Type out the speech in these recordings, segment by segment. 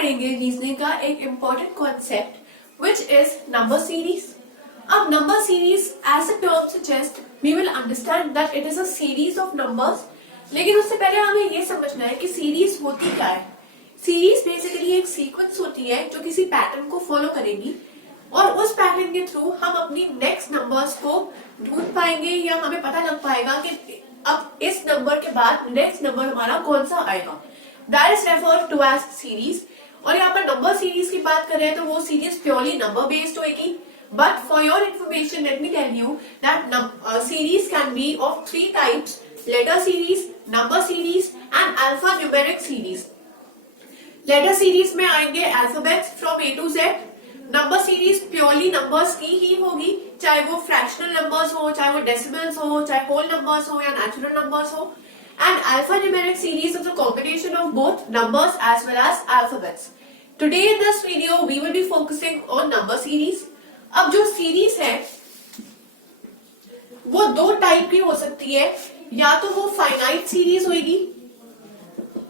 पढ़ेंगे रीजनिंग का एक important concept which is number series. अब number series as a term suggest we will understand that it is a series of numbers. लेकिन उससे पहले हमें ये समझना है कि सीरीज होती क्या है। सीरीज बेसिकली एक सीक्वेंस होती है जो किसी पैटर्न को फॉलो करेगी और उस पैटर्न के थ्रू हम अपनी नेक्स्ट नंबर्स को ढूंढ पाएंगे या हमें पता लग पाएगा कि अब इस नंबर के बाद नेक्स्ट नंबर हमारा कौन सा आएगा। That is referred to as series. और यहाँ पर नंबर सीरीज की बात करें तो वो सीरीज प्योरली नंबर बेस्ड होगी। But for your information let me tell you that series can be of 3 types: letter series, number series and alphanumeric series. Letter series में आएंगे alphabets from A to Z. Number series purely numbers की ही होगी, चाहे वो fractional numbers हो, चाहे वो डेसिमल्स हो, चाहे होल नंबर्स हो या नेचुरल नंबर्स हो। And alphanumeric series is a combination of both numbers as well as alphabets. Today in this video we will be focusing on number series. अब जो सीरीज है वो 2 टाइप की हो सकती है, या तो वो फाइनाइट सीरीज होगी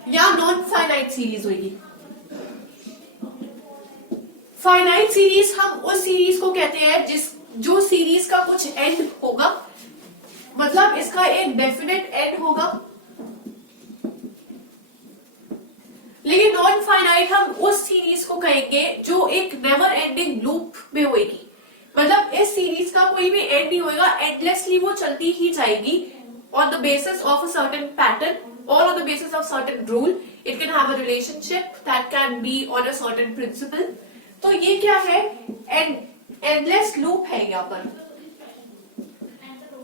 या नॉन फाइनाइट सीरीज होगी। फाइनाइट सीरीज हम उस सीरीज को कहते हैं जो सीरीज का कुछ एंड होगा, मतलब इसका एक डेफिनेट एंड होगा। लेकिन नॉन फाइनाइट हम उस सीरीज को कहेंगे जो एक नेवर एंडिंग लूप में होगी, मतलब इस सीरीज का कोई भी एंड नहीं होगा, एंडलेसली वो चलती ही जाएगी on the basis of a certain pattern और on the basis of certain rule. It can have a relationship that can be on a certain principle. तो ये क्या है? एंडलेस लूप है यहाँ पर।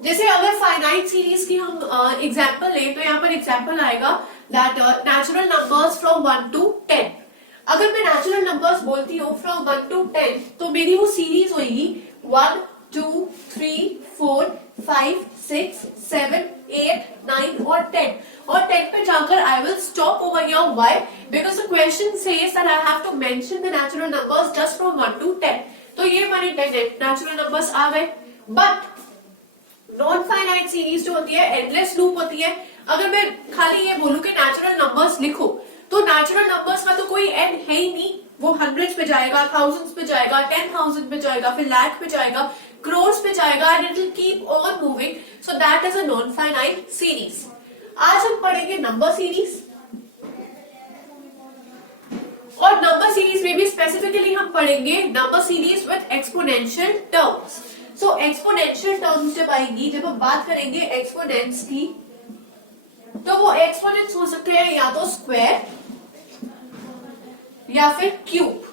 जैसे अगर फाइनाइट सीरीज की हम एग्जांपल लें तो यहाँ पर एग्जांपल आएगा that natural numbers from 1 to 10। अगर मैं नेचुरल नंबर्स बोलती हूँ फ्रॉम 1 to 10 तो मेरी वो सीरीज होगी 1 2 3 4 5 6 7 8 9 और 10। और 10 पे जाकर I will stop over here. Why? Because the question says that I have to mention the natural numbers just from 1 to 10। तो ये हमारे नेचुरल नंबर्स आ गए। बट नॉन फाइनाइट सीरीज जो होती है एंडलेस लूप होती है। अगर मैं खाली ये बोलूं कि नेचुरल नंबर्स लिखो तो नेचुरल नंबर्स का तो कोई एंड है ही नहीं। वो हंड्रेड्स पे जाएगा, थाउजेंड्स पे जाएगा, 10,000 पे जाएगा, फिर लाख पे जाएगा, क्रोर्स पे जाएगा and it will keep on moving. So that is a non finite series. आज हम पढ़ेंगे नंबर सीरीज, और नंबर सीरीज में भी स्पेसिफिकली हम पढ़ेंगे number series with exponential terms. So exponential terms जब आएंगी, जब हम बात करेंगे एक्सपोनेंट्स की, तो वो एक्सपोनेंट्स हो सकते हैं या तो स्क्वायर या फिर क्यूब।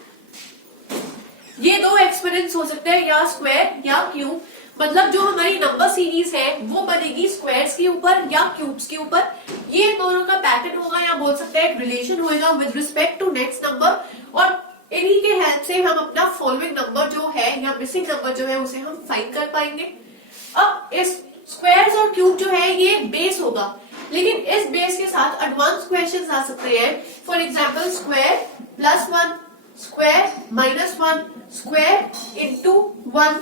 ये 2 एक्सपोनेंट्स हो सकते हैं, या स्क्वायर या क्यूब। मतलब जो हमारी नंबर सीरीज है वो बनेगी स्क्वायर्स के ऊपर या क्यूब्स के ऊपर। ये दोनों का पैटर्न होगा, या बोल सकते हैं रिलेशन होगा with respect to next number. और इन्हीं के हेल्प से हम अपना फॉलोइंग नंबर जो है या मिसिंग नंबर जो है उसे हम फाइंड कर पाएंगे। अब इस स्क्वायर्स और क्यूब जो है ये बेस होगा, लेकिन इस बेस के साथ एडवांस क्वेश्चंस आ सकते हैं। For example square plus 1, square minus 1, square into 1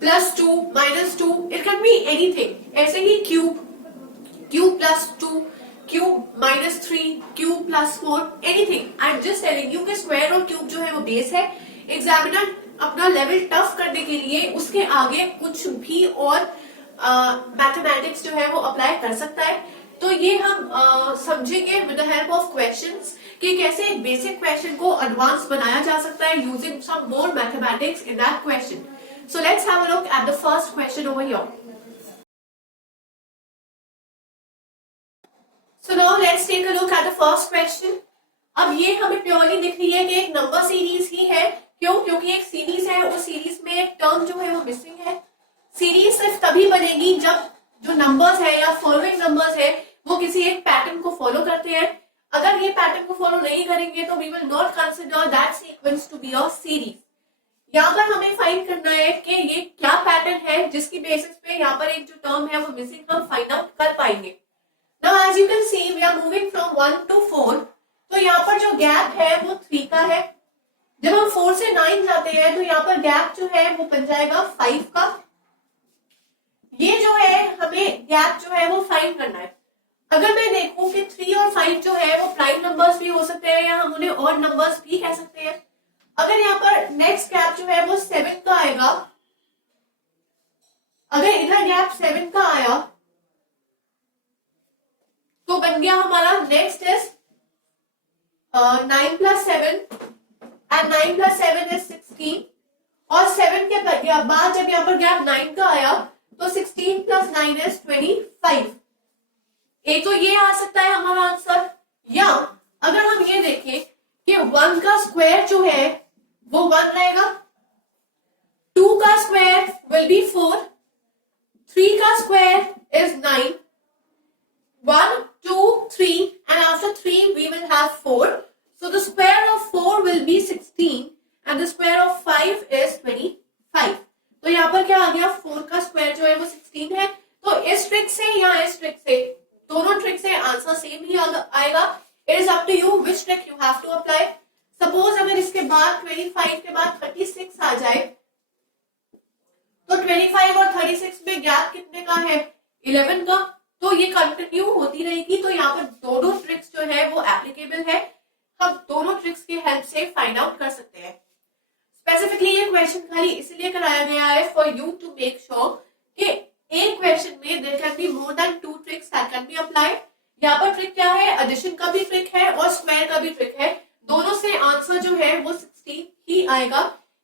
plus 2 minus 2। It can be anything. ऐसे ही cube plus 2, cube minus 3, cube plus 4, anything. I am just telling you कि स्क्वायर और क्यूब जो है वो बेस है। एग्जामिनर अपना लेवल टफ करने के लिए उसके आगे कुछ भी और मैथमेटिक्स जो है वो अप्लाई कर सकता है। तो ये हम समझेंगे with the help of questions कि कैसे एक बेसिक क्वेश्चन को एडवांस बनाया जा सकता है using some more mathematics in that question. So let's have a look at the first question over here. So now let's take a look at the first question. अब ये हमें purely दिख रही है कि एक नंबर सीरीज ही है। क्यों? क्योंकि एक सीरीज है, उस सीरीज में एक टर्म जो है वो मिसिंग है। सीरीज सिर्फ तभी बनेगी जब जो नंबर्स है या फॉलोइंग नंबर्स है वो किसी एक पैटर्न को फॉलो करते हैं। अगर ये पैटर्न को फॉलो नहीं करेंगे तो we will not consider that sequence to be a series. यहाँ पर हमें फाइंड करना है कि ये क्या पैटर्न है जिसकी बेसिस पे यहाँ पर एक जो टर्म है वो मिसिंग हम फाइंड आउट कर पाएंगे। Now as you can see we are moving from 1 to 4। तो यहाँ पर जो गैप है वो 3 का है। जब हम 4 से 9 जाते हैं तो यहाँ पर गैप जो है वो बन जाएगा 5 का। ये जो है हमें गैप जो है वो फाइंड करना है। अगर मैं देखूं कि 3 और 5 जो है वो प्राइम नंबर्स भी हो सकते हैं या हम उन्हें ऑड नंबर्स भी कह सकते हैं। अगर यहाँ पर नेक्स्ट गैप जो है वो 7 का आएगा, अगर इधर गैप 7 का आया तो बन गया हमारा नेक्स्ट इज 9 + 7 एंड 9 + 7 इज 16 और 7 के बाद जब यहाँ पर गैप 9 का आया तो 16 + 9 इज 25। एक तो ये आ सकता है हमारा आंसर, या अगर हम ये देखें कि 1 का स्क्वायर जो है वो 1 रहेगा, 2 का स्क्वायर विल बी 4, 3 का square is 9, 1, 2, 3 and after 3 we will have 4. So the square of 4 will be 16 and the square of 5 is 25. तो यहाँ पर क्या आ गया, 4 का स्क्वायर जो है वो 16 है। तो इस ट्रिक से या इस ट्रिक से, दोनों ट्रिक से आंसर सेम ही आएगा। It is up to you which trick you have to apply. Suppose अगर इसके बाद 25 के बाद 36 आ जाए तो 25 और 36 में गैप कितने का है, 11 का, तो ये कंटिन्यू होती रहेगी। तो यहाँ पर दोनों ट्रिक्स जो है वो एप्लीकेबल है, हम दोनों ट्रिक्स की हेल्प से फाइंड आउट कर सकते हैं। स्पेसिफिकली ये क्वेश्चन खाली इसलिए कराया गया है for you to make sure कि एक क्वेश्चन में there can be more than 2 tricks that can be applied. यहाँ पर ट्रिक क्या है, एडिशन का भी ट्रिक है और स्क्वायर का भी ट्रिक है, दोनों से आंसर जो है वो 16 ही आएगा।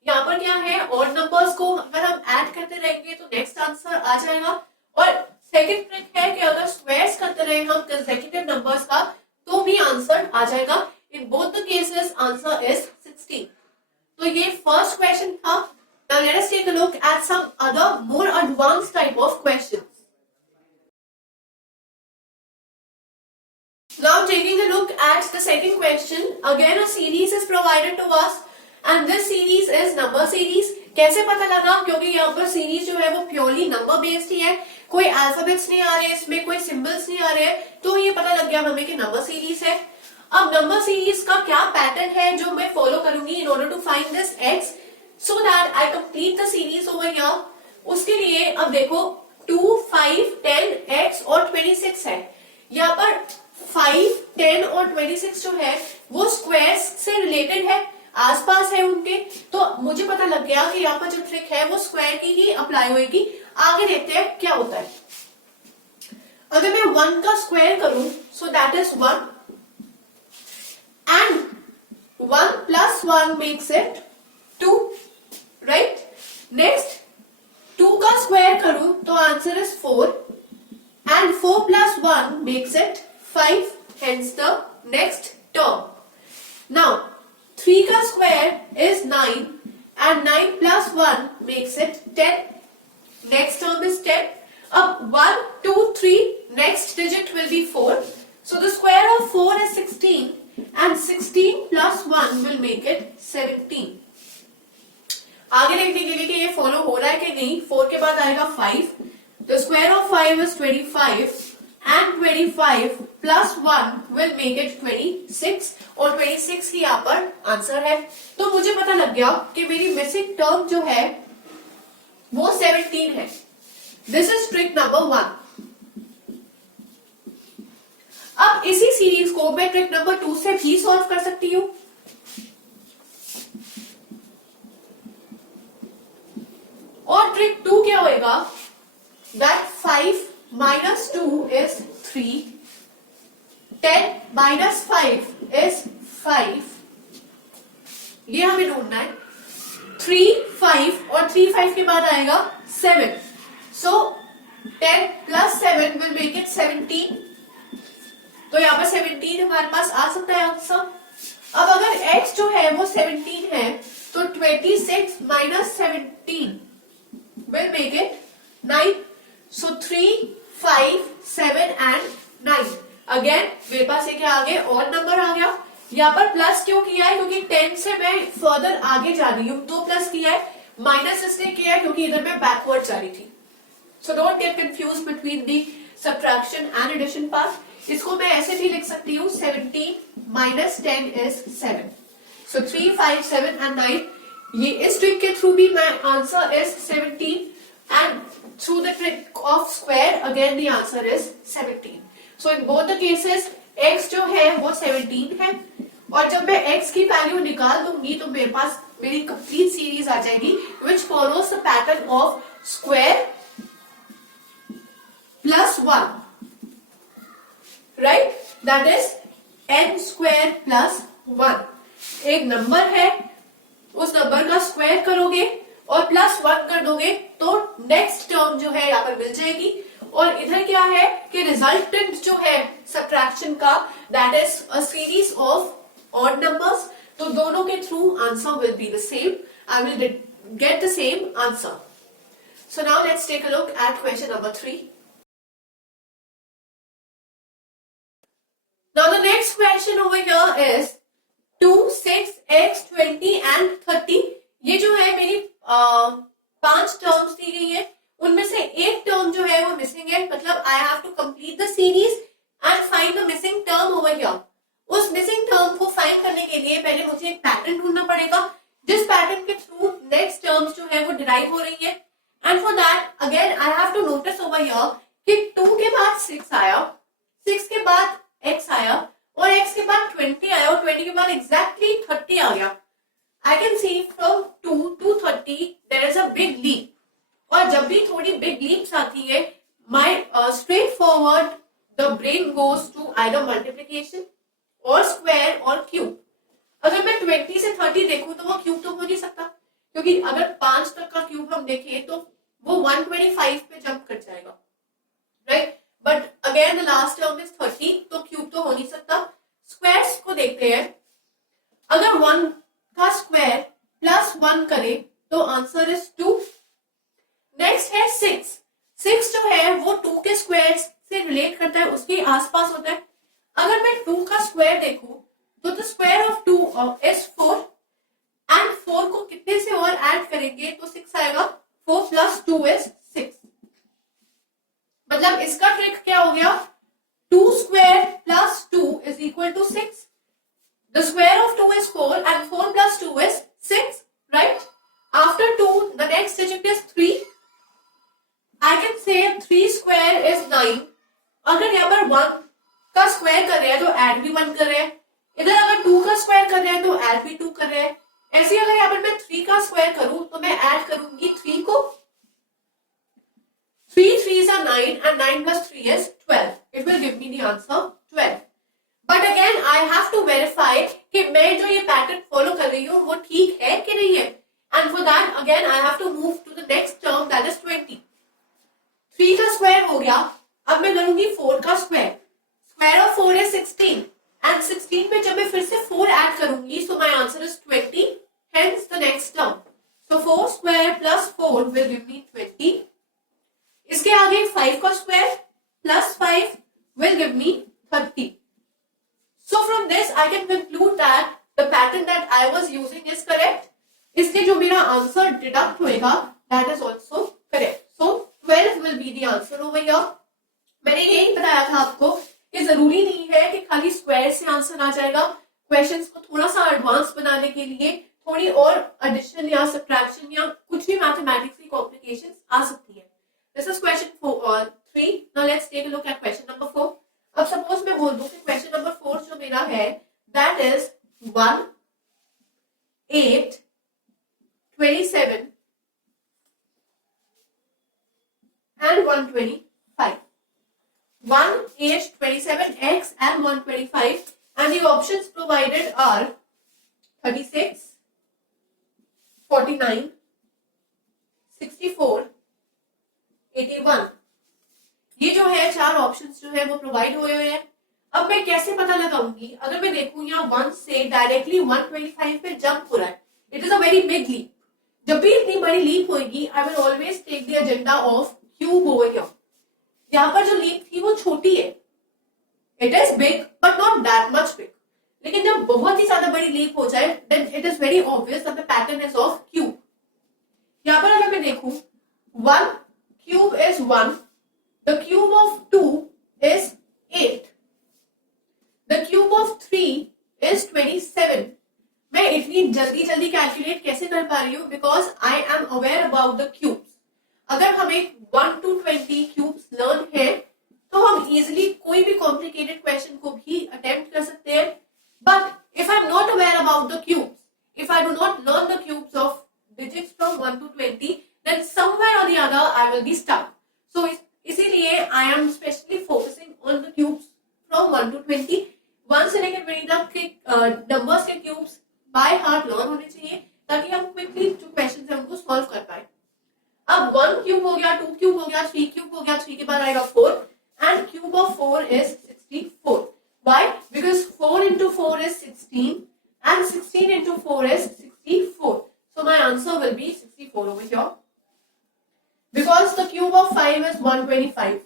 यहाँ पर क्या है, और नंबर्स को अगर हम ऐड करते रहेंगे तो नेक्स्ट आंसर आ जाएगा। और सेकंड ट्रिक है कि अगर स्क्वायर्स करते रहे हम कंसेक्यूटिव नंबर्स का तो भी आंसर आ जाएगा। In both the cases answer is 16। तो ये फर्स्ट क्वेश्चन था। Now let us take a look at some other more advanced type of questions. Now taking a look at the second question, again a series is provided to us and this series is number series. कैसे पता लगा, क्योंकि यहाँ पर series जो है वो purely number based ही है, कोई अल्फाबेट्स नहीं आ रहे इसमें, कोई सिंबल्स नहीं आ रहे, तो ये पता लग गया हमें कि नंबर सीरीज है। अब नंबर सीरीज का क्या पैटर्न है जो मैं फॉलो करूंगी in order to find this x so that I complete the series over here। उसके लिए अब देखो 2, 5, 10, x और 26 है। यहाँ पर 5, 10 और 26 जो है वो स्क्वायर्स से रिलेटेड है, आसपास है उनके, तो मुझे पता लग गया कि यहाँ पर जो ट्रिक है वो स्क्वायर की ही अप्लाई होगी। आगे देखते हैं क्या होता है। अगर मैं 1 का स्क्वायर करूं so that is 1 and 1 + 1 makes it 2, right. Next 2 का स्क्वायर करूं तो answer is 4 and 4 + 1 makes it 5, hence the next term. Now 3 का square is 9 and 9 + 1 makes it 10, next term is 10। अब 1, 2, 3, next digit will be 4, so the square of 4 is 16 and 16 + 1 will make it 17। आगे देखने के लिए कि ये follow हो रहा है कि नहीं, 4 के बाद आएगा 5, the square of 5 is 25 and 25 + 1 will make it 26 और 26 ही यहाँ पर आंसर है। तो मुझे पता लग गया कि मेरी मिसिंग टर्म जो है वो 17 है। This is trick number 1। अब इसी सीरीज को मैं ट्रिक नंबर 2 से भी सॉल्व कर सकती हूँ। और ट्रिक 2 क्या होएगा, that 5 - 2 is 3, 10 - 5 is 5, ये हमें ढूंढना है। 3, 5 और 3, 5 के बाद आएगा 7, so 10 + 7 will make it 17। तो यहाँ पर 17 हमारे पास आ सकता है आंसर। अब अगर x जो है वो 17 है तो 26 - 17 will make it 9, so 3, 5, 7 and 9। Again मेरे पास ये क्या आ गया, और नंबर आ गया। यहाँ पर प्लस क्यों किया है, क्योंकि 10 से मैं फर्दर आगे जा रही हूँ तो प्लस किया है, माइनस इसलिए किया है क्योंकि इधर मैं बैकवर्ड जा रही थी। So don't get confuse between the subtraction and addition part. इसको मैं ऐसे भी लिख सकती हूँ, 17 - 10 is 7, so 3, 5, 7 and 9। ये इस ट्रिक के थ्रू भी मैं answer is 17 and through the trick of square again the answer is 17। So in both the cases x जो है वो 17 है, और जब मैं x की वैल्यू निकाल दूंगी तो मेरे पास मेरी कंप्लीट सीरीज आ जाएगी विच follows the pattern of square plus 1, right, that is n square plus 1। एक नंबर है, उस नंबर का स्क्वायर करोगे और प्लस 1 कर दोगे तो नेक्स्ट टर्म जो है यहाँ पर मिल जाएगी। और इधर क्या है कि रिजल्टेंट जो है सब्ट्रैक्शन का that is a series of odd numbers, तो दोनों के through answer will be the same, I will get the same answer. So now let's take a look at question number 3। Now the next question over here is 2, 6, x, 20 and 30। ये जो है मेरी 5 terms दी गई है, उनमें से एक term जो है वो मिसिंग है, मतलब I have to complete the series and find the missing term over here. उस मिसिंग टर्म को फाइंड करने के लिए पहले मुझे एक पैटर्न ढूंढना पड़ेगा जिस पैटर्न के थ्रू नेक्स्ट टर्म्स जो है वो डिराइव हो रही है। And for that again I have to notice over here कि 2 के बाद 6 आया, 6 के बाद x आया और x के बाद 20 आया और 20 के बाद एग्जैक्टली 30 आ गया। I can see from 2 to 30 there is a big leap, और जब भी थोड़ी big leaps आती है my straightforward the brain goes to either multiplication और square और cube। अगर मैं 20 से 30 देखूं तो वो क्यूब तो हो नहीं सकता, क्योंकि अगर 5 तक का क्यूब हम देखें तो वो 125 पे जंप कर जाएगा, right. But again the last term is 30, तो क्यूब तो हो नहीं सकता। स्क्वायर्स को देखते हैं, अगर 1 का स्क्वायर प्लस 1 करे तो आंसर इज 2। नेक्स्ट है 6। 6 जो है वो 2 के स्क्वायर से रिलेट करता है, उसके आसपास होता है। अगर मैं 2 का स्क्वायर देखूं तो the square of 2 is 4 and 4 को कितने से और ऐड करेंगे तो 6 आएगा। 4 प्लस 2 इज 6। मतलब इसका ट्रिक क्या हो गया, 2 square plus 2 is equal to 6। The square of 2 is 4 and 4 plus 2 is 6, right. After 2 the next digit is 3। I can say 3 square is 9। अगर यहाँ पर 1 का स्क्वायर कर रहे हैं तो ऐड भी 1 कर रहे हैं, इधर अगर 2 का स्क्वायर कर रहे हैं तो ऐड भी 2 कर रहे हैं। ऐसे अगर यहाँ पर मैं 3 का स्क्वायर करूं तो मैं ऐड करूंगी 3 को। 3 3s are 9 and 9 plus 3 is 12. It will give me the answer 12. But again I have to verify कि मैं जो ये पैटर्न फॉलो कर रही हूँ वो ठीक है कि नहीं है। And for that again I have to move to the next term that is 20. 3 का स्क्वायर हो गया, अब मैं करूंगी 4 का square. Square of 4 is 16 and 16 में जब मैं फिर से 4 ऐड करूंगी so my answer is 20. Hence the next term. So 4 square plus 4 will give me 20. इसके आगे 5 का square plus 5 will give me 30. So from this I can conclude that the pattern that I was using is correct. इसलिए जो मेरा answer deduct होएगा that is also correct. So 12 will be the answer over here. मैंने यही बताया था आपको कि जरूरी नहीं है कि खाली स्क्वायर से आंसर आ जाएगा। क्वेश्चंस को थोड़ा सा एडवांस बनाने के लिए थोड़ी और एडिशन या सब्ट्रैक्शन या कुछ भी मैथमेटिक्स की कॉम्प्लिकेशंस आ सकती है। This is question 3. Now let's take a look at question number 4. अब सपोज मैं बोल दूं कि question number 4 जो मेरा है that is 1, 8, 27 and 125. 1, 8, 27, x and 125 and the options provided are 36, 49, 64, 81। ये जो है 4 ऑप्शंस जो है वो प्रोवाइड हुए हुए हैं। अब मैं कैसे पता लगाऊंगी, अगर मैं देखूं यहाँ 1 से डायरेक्टली 125 पे जंप हो रहा है, it is a very big leap. जब भी इतनी बड़ी लीप होगी I will always take the agenda of cube over here. यहाँ पर जो लीप थी वो छोटी है, it is big but not that much big. लेकिन जब बहुत ही ज्यादा बड़ी लीप हो जाए then it is very obvious that the pattern is of cube. यहाँ पर अगर मैं देखूं 1 cube is 1, the cube of 2 is 8, the cube of 3 is 27। मैं इतनी जल्दी जल्दी कैलकुलेट कैसे कर पा रही हूँ, because I am aware about the cubes. अगर हमें 1 to 20 क्यूब्स लर्न है तो हम इजिली कोई भी कॉम्प्लिकेटेड क्वेश्चन को भी अटेम्प्ट कर सकते हैं. But if I'm not aware about the cubes, if I do not learn the cubes of digits from 1 to 20, then somewhere or the other I will be stuck. So इसीलिए I am specially focusing on the cubes from 1 to 20. 1 से लेकर 20 तक के numbers के cubes by heart learn होने चाहिए ताकि हम क्विकली जो क्वेश्चन है उनको सॉल्व कर पाए. अब 1 क्यूब हो गया, 2 क्यूब हो गया, 3 क्यूब हो गया, 3 के बाद आएगा 4 and cube of 4 is 64. Why? Because 4 into 4 is 16 and 16 into 4 is 64. So my answer will be 64 over here. Because the cube of 5 is 125.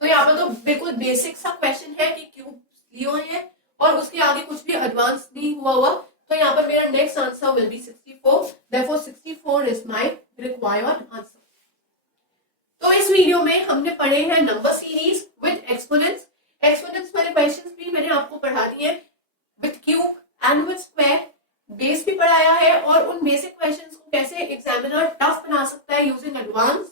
तो यहाँ पर तो बिल्कुल बेसिक सा क्वेश्चन है कि क्यूब लिए हुए हैं और उसके आगे कुछ भी एडवांस नहीं हुआ. तो यहाँ पर मेरा next answer will B 64. Therefore 64 is my required answer. तो इस वीडियो में हमने पढ़े हैं number series with exponents. Exponents वाले क्वेश्चंस भी मैंने आपको पढ़ा दिए with cube and with square. Base भी पढ़ाया है और उन बेसिक क्वेश्चंस को कैसे एग्जामिनर टफ बना सकता है यूजिंग एडवांस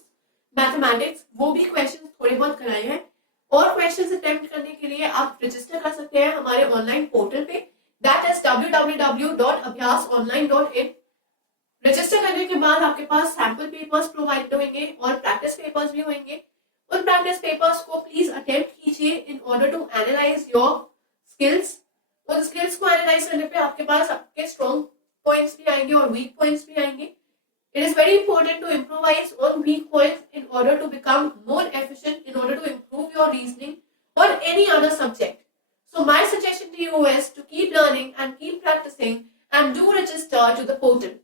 मैथमेटिक्स, वो भी क्वेश्चंस थोड़े बहुत कराए हैं. और क्वेश्चंस अटेम्प्ट करने के लिए आप रजिस्टर कर सकते हैं हमारे ऑनलाइन पोर्टल पे, दैट इज www.abhyasonline.in. रजिस्टर करने के बाद आपके पास सैंपल पेपर्स प्रोवाइड होंगे और प्रैक्टिस पेपर्स भी होंगे. उन प्रैक्टिस पेपर्स को प्लीज अटेम्प्ट कीजिए in order to analyse your skills. उन स्किल्स को एनालाइज करने पे आपके पास आपके स्ट्रॉन्ग पॉइंट्स भी आएंगे और वीक पॉइंट्स भी आएंगे. It is very important to improvise on weak points in order to become more efficient, in order to improve your reasoning or any other subject. So my suggestion to you is to keep learning and keep practicing and do register to the portal.